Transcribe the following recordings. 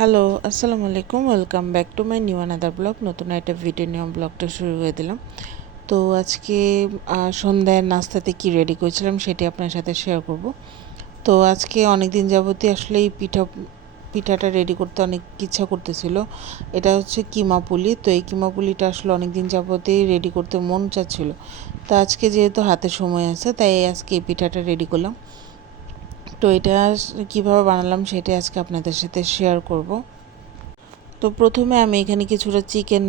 Hello আসসালামু আলাইকুম। Welcome back to my new another blog নতুন একটা ভিডিও নিয়ে ব্লগটা শুরু করে দিলাম। তো আজকে সন্ধ্যায় নাস্তাতে কি রেডি করেছিলাম সেটি আপনার সাথে শেয়ার করব। তো আজকে অনেক দিন যাবতই আসলে এই পিঠা, পিঠাটা রেডি করতে অনেক ইচ্ছা করতেছিল। এটা হচ্ছে কিমা পুলি। তো এই কিমা পুলিটা আসলে অনেক দিন যাবতই রেডি করতে মন চাচ্ছিল। তো আজকে যেহেতু হাতে সময় আছে, তাই আজকে এই পিঠাটা রেডি করলাম। তো এটা কীভাবে বানালাম সেটা আজকে আপনাদের সাথে শেয়ার করব। তো প্রথমে আমি এখানে কিছুটা চিকেন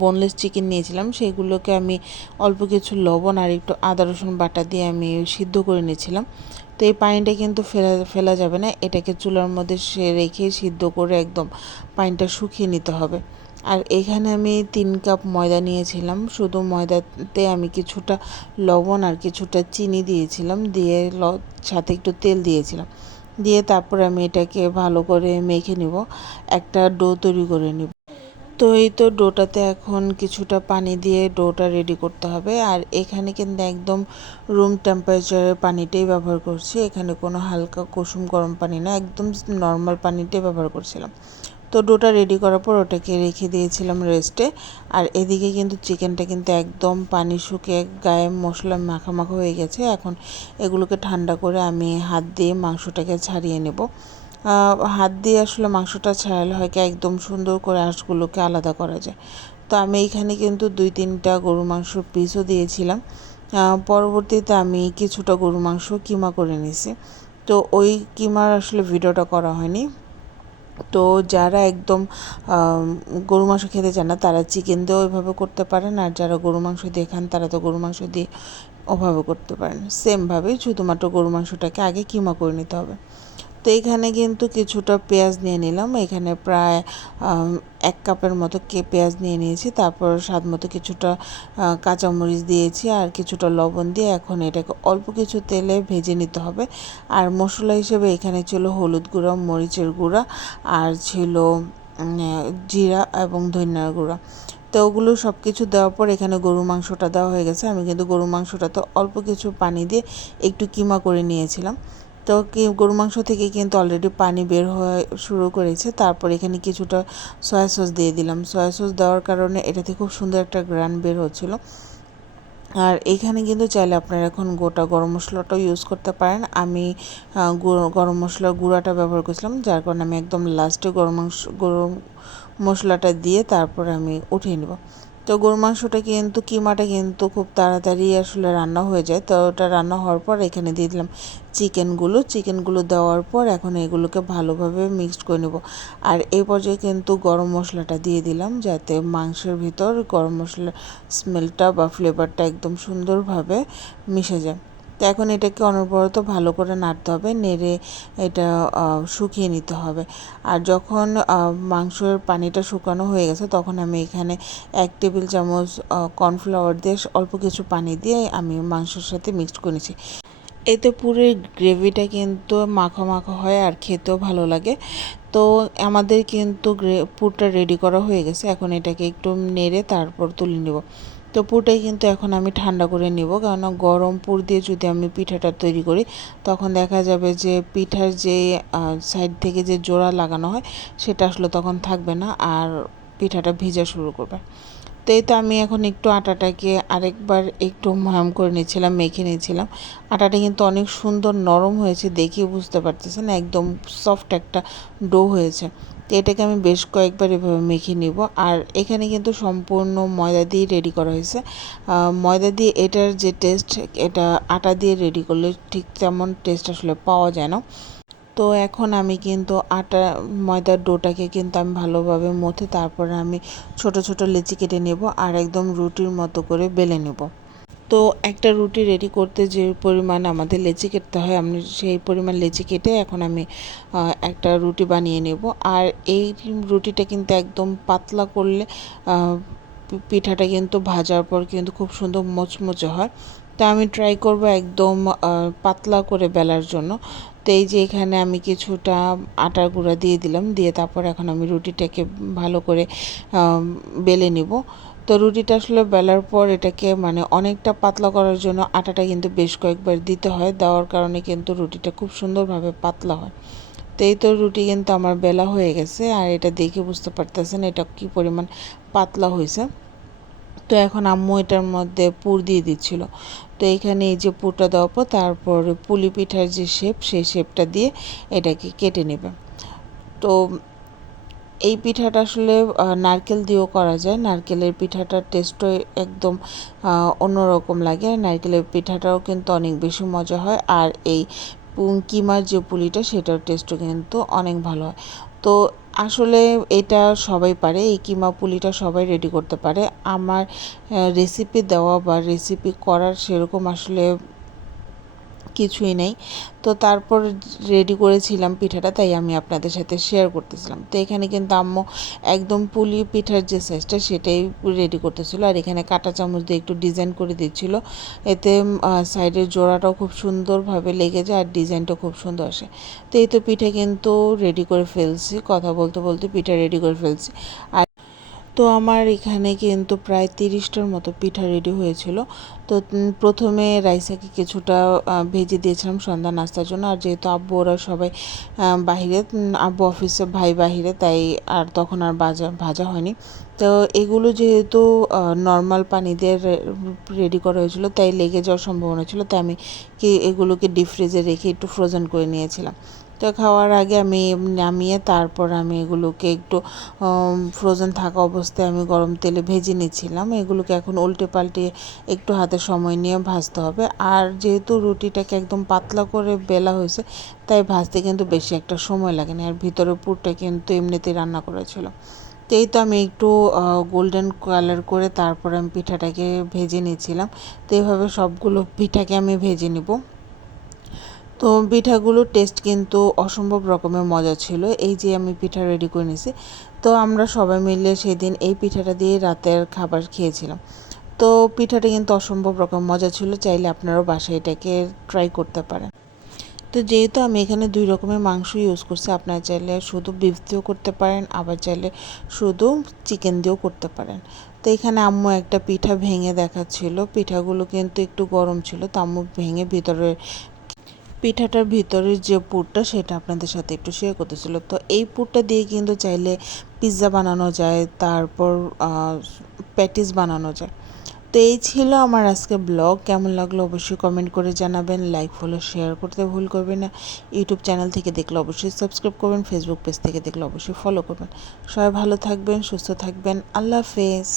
বোনলেস চিকেন নিয়েছিলাম। সেগুলোকে আমি অল্প কিছু লবণ আর একটু আদা, রসুন বাটা দিয়ে আমি সিদ্ধ করে নিয়েছিলাম। তো এই পানিটা কিন্তু ফেলা ফেলা যাবে না। এটাকে চুলার মধ্যে সে রেখে সিদ্ধ করে একদম পানিটা শুকিয়ে নিতে হবে। আর এখানে আমি তিন কাপ ময়দা নিয়েছিলাম। শুধু ময়দাতে আমি কিছুটা লবণ আর কিছুটা চিনি দিয়েছিলাম। দিয়ে ল- সাথে একটু তেল দিয়েছিলাম। দিয়ে তারপর আমি এটাকে ভালো করে মেখে নিব। একটা ডো তৈরি করে নিব। তো এই তো ডোটাতে এখন কিছুটা পানি দিয়ে ডোটা রেডি করতে হবে। আর এখানে কিন্তু একদম রুম টেম্পারেচারের পানিটাই ব্যবহার করছি। এখানে কোনো হালকা কুসুম গরম পানি না, একদম নর্মাল পানিটাই ব্যবহার করছিলাম। তো ডোটা রেডি করার পর ওটাকে রেখে দিয়েছিলাম রেস্টে আর এদিকে কিন্তু চিকেনটা কিন্তু একদম পানি শুকিয়ে গায়ে মশলা মাখা মাখা হয়ে গেছে। এখন এগুলোকে ঠান্ডা করে আমি হাত দিয়ে মাংসটাকে ছাড়িয়ে নেব। হাত দিয়ে আসলে মাংসটা ছাড়ালে হয় কি একদম সুন্দর করে আঁশগুলোকে আলাদা করা যায়। তো আমি এইখানে কিন্তু দুই তিনটা গরু মাংসর পিসও দিয়েছিলাম। পরবর্তীতে আমি কিছুটা গরু মাংস কিমা করে নিছি। তো ওই কিমার আসলে ভিডিওটা করা হয়নি। তো যারা একদম গরু মাংস খেতে চান না, তারা চিকেন দিয়েও ওইভাবে করতে পারেন। আর যারা গরু মাংস দিয়ে খান, তারা তো গরু মাংস দিয়ে ওভাবে করতে পারেন। সেমভাবে শুধুমাত্র গরু মাংসটাকে আগে কিমা করে নিতে হবে। তো এখানে কিন্তু কিছুটা পেঁয়াজ নিয়ে নিলাম। এখানে প্রায় এক কাপের মতো কে পেঁয়াজ নিয়ে নিয়েছি। তারপর স্বাদ মতো কিছুটা কাঁচামরিচ দিয়েছি আর কিছুটা লবণ দিয়ে এখন এটাকে অল্প কিছু তেলে ভেজে নিতে হবে। আর মশলা হিসেবে এখানে ছিল হলুদ গুঁড়া, মরিচের গুঁড়া আর ছিল জিরা এবং ধনিয়ার গুঁড়া। তো ওগুলো সব কিছু দেওয়ার পর এখানে গরু মাংসটা দেওয়া হয়ে গেছে। আমি কিন্তু গরু মাংসটা তো অল্প কিছু পানি দিয়ে একটু কিমা করে নিয়েছিলাম। তো কি গরু মাংস থেকে কিন্তু অলরেডি পানি বের হয়ে শুরু করেছে। তারপর এখানে কিছুটা সয়া সস দিয়ে দিলাম। সয়া সস দেওয়ার কারণে এটাতে খুব সুন্দর একটা গ্রান বের হচ্ছিল। আর এখানে কিন্তু চাইলে আপনারা এখন গোটা গরম মশলাটাও ইউজ করতে পারেন। আমি গরম মশলার গুঁড়াটা ব্যবহার করেছিলাম, যার কারণে আমি একদম লাস্টে গরম মাংস, গরম মশলাটা দিয়ে তারপরে আমি উঠিয়ে নেব। তো গরুর মাংসটা কিন্তু কিমাটা কিন্তু খুব তাড়াতাড়ি আসলে রান্না হয়ে যায়। তো ওটা রান্না হওয়ার পর এখানে দিয়ে দিলাম চিকেনগুলো। চিকেনগুলো দেওয়ার পর এখন এগুলোকে ভালোভাবে মিক্সড করে নেব। আর এই পর্যায়ে কিন্তু গরম মশলাটা দিয়ে দিলাম যাতে মাংসের ভিতর গরম মশলার স্মেলটা বা ফ্লেভারটা একদম সুন্দরভাবে মিশে যায়। তো এখন এটাকে অনবরত ভালো করে নাড়তে হবে, নেড়ে এটা শুকিয়ে নিতে হবে। আর যখন মাংসের পানিটা শুকানো হয়ে গেছে, তখন আমি এখানে এক টেবিল চামচ কর্নফ্লাওয়ার দিয়ে অল্প কিছু পানি দিয়ে আমি মাংসের সাথে মিক্সড করে নিয়েছি এতে পুরো গ্রেভিটা কিন্তু মাখা মাখা হয় আর খেতেও ভালো লাগে। তো আমাদের কিন্তু পুরটা রেডি করা হয়ে গেছে, এখন এটাকে একটু নেড়ে তারপর তুলে নেব। তো পুরটাই কিন্তু এখন আমি ঠান্ডা করে নিব। কারণ গরম পুর দিয়ে যদি আমি পিঠাটা তৈরি করি, তখন দেখা যাবে যে পিঠার যে সাইড থেকে যে জোড়া লাগানো হয়, সেটা আসলে তখন থাকবে না আর পিঠাটা ভিজা শুরু করবে। তো এই তো আমি এখন একটু আটাটাকে আরেকবার একটু ময়াম করে নিয়েছিলাম মেখে নিয়েছিলাম আটাটা কিন্তু অনেক সুন্দর নরম হয়েছে দেখেই বুঝতে পারতেছেন, একদম সফট একটা ডো হয়েছে। তো এটাকে আমি বেশ কয়েকবার এভাবে মেখে নিব। আর এখানে কিন্তু সম্পূর্ণ ময়দা দিয়ে রেডি করা হয়েছে। ময়দা দিয়ে এটার যে টেস্ট এটা আটা দিয়ে রেডি করলে ঠিক তেমন টেস্ট আসলে পাওয়া যায় না। তো এখন আমি কিন্তু আটা ময়দার ডোটাকে কিন্তু আমি ভালোভাবে মথে তারপরে আমি ছোট ছোট লেচি কেটে নেব আর একদম রুটির মতো করে বেলে নেব। তো একটা রুটি রেডি করতে যে পরিমাণ আমাদের লেচি কাটতে হয়, আমি সেই পরিমাণ লেচি কেটে এখন আমি একটা রুটি বানিয়ে নেব। আর এই রুটিটা কিন্তু একদম পাতলা করলে পিঠাটা কিন্তু ভাজার পর কিন্তু খুব সুন্দর মচমচে হয়। তো আমি ট্রাই করব একদম পাতলা করে বেলার জন্য। তো এই যে এখানে আমি কিছুটা আটার গুঁড়া দিয়ে দিলাম, দিয়ে তারপর এখন আমি রুটিটাকে ভালো করে বেলে নিব। তো রুটিটা আসলে বেলার পর এটাকে মানে অনেকটা পাতলা করার জন্য আটাটা কিন্তু বেশ কয়েকবার দিতে হয়। দেওয়ার কারণে কিন্তু রুটিটা খুব সুন্দরভাবে পাতলা হয়। তো এই তো রুটি কিন্তু আমার বেলা হয়ে গেছে আর এটা দেখে বুঝতে পারতেছেন এটা কি পরিমাণ পাতলা হয়েছে। তো এখন আম্মু এটার মধ্যে পুর দিয়ে দিচ্ছিল। তো এখানে এই যে পুরটা দেওয়ার পর তারপর পুলি পিঠার যে শেপ সেই শেপটা দিয়ে এটাকে কেটে নেবে। তো এই পিঠাটা আসলে নারকেল দিয়েও করা যায়। নারকেলের পিঠাটার টেস্টও একদম অন্যরকম লাগে। নারকেলের পিঠাটাও কিন্তু অনেক বেশি মজা হয়। আর এই কিমার যে পুলিটা, সেটার টেস্টও কিন্তু অনেক ভালো হয়। তো আসলে এটা সবাই পারে, এই কিমা পুলিটা সবাই রেডি করতে পারে। আমার রেসিপি দেওয়া বা রেসিপি করার সেরকম আসলে কিছুই নেই। তো তারপর রেডি করেছিলাম পিঠাটা, তাই আমি আপনাদের সাথে শেয়ার করতেছিলাম। তো এখানে কিন্তু আম্মু একদম পুলি পিঠার যে সাইজটা সেটাই রেডি করতেছিল। আর এখানে কাটা চামচ দিয়ে একটু ডিজাইন করে দিচ্ছিল। এতে সাইডের জোড়াটাও খুব সুন্দরভাবে লেগে যায় আর ডিজাইনটা খুব সুন্দর আসে। তো এই তো পিঠে কিন্তু রেডি করে ফেলছি, কথা বলতে বলতে পিঠা রেডি করে ফেলছি। আর তো আমার এখানে কিন্তু প্রায় তিরিশটার মতো পিঠা রেডি হয়েছিল। তো প্রথমে রাইসাকে কিছুটা ভেজে দিয়েছিলাম সন্ধ্যা নাস্তার জন্য। আর যেহেতু আব্বু, ওরা সবাই বাহিরে আব্বু অফিসে ভাই বাহিরে তাই আর তখন আর বাজা, ভাজা হয়নি। তো এগুলো যেহেতু নর্মাল পানি দিয়ে রেডি করা হয়েছিল, তাই লেগে যাওয়ার সম্ভাবনা ছিল, তাই আমি কি এগুলোকে ডিপ ফ্রিজে রেখে একটু ফ্রোজেন করে নিয়েছিলাম। তো খাওয়ার আগে আমি নামিয়ে তারপর আমি এগুলোকে একটু ফ্রোজেন থাকা অবস্থায় আমি গরম তেলে ভেজে নিয়েছিলাম এগুলোকে এখন উল্টে পাল্টে একটু হাতে সময় নিয়ে ভাজতে হবে। আর যেহেতু রুটিটাকে একদম পাতলা করে বেলা হয়েছে, তাই ভাজতে কিন্তু বেশি একটা সময় লাগে না আর ভিতরে পুরটা কিন্তু এমনিতেই রান্না করেছিল তো এই তো আমি একটু গোল্ডেন কালার করে তারপর আমি পিঠাটাকে ভেজে নিয়েছিলাম তো এইভাবে সবগুলো পিঠাকে আমি ভেজে নিব। তো পিঠাগুলোর টেস্ট কিন্তু অসম্ভব রকমের মজা ছিল। এই যে আমি পিঠা রেডি করে নিয়েছি। তো আমরা সবাই মিলে সেদিন এই পিঠাটা দিয়ে রাতের খাবার খেয়েছিলাম। তো পিঠাটা কিন্তু অসম্ভব রকম মজা ছিল। চাইলে আপনারাও বাসায় এটাকে ট্রাই করতে পারেন। তো যেহেতু আমি এখানে দুই রকমের মাংস ইউজ করছি, আপনারা চাইলে শুধু বিফ দিয়েও করতে পারেন, আবার চাইলে শুধু চিকেন দিয়েও করতে পারেন। তো এখানে আম্মু একটা পিঠা ভেঙে দেখাচ্ছিল। পিঠাগুলো কিন্তু একটু গরম ছিল, তো আম্মু ভেঙে ভিতরে পিঠাটার ভিতরের যে পুরটা সেটা আপনাদের সাথে একটু শেয়ার করতেছিল। তো এই পুরটা দিয়ে কিন্তু চাইলে পিৎজা বানানো যায়, তারপর প্যাটিস বানানো যায়। তো এই ছিল আমার আজকে ব্লগ কেমন লাগল অবশ্যই কমেন্ট করে জানাবেন। লাইক ফলো শেয়ার করতে ভুল করবেন না। ইউটিউব চ্যানেল থেকে দেখলে অবশ্যই সাবস্ক্রাইব করবেন। ফেসবুক পেজ থেকে দেখলে অবশ্যই ফলো করবেন। সবাই ভালো থাকবেন, সুস্থ থাকবেন। আল্লাহ হাফেজ।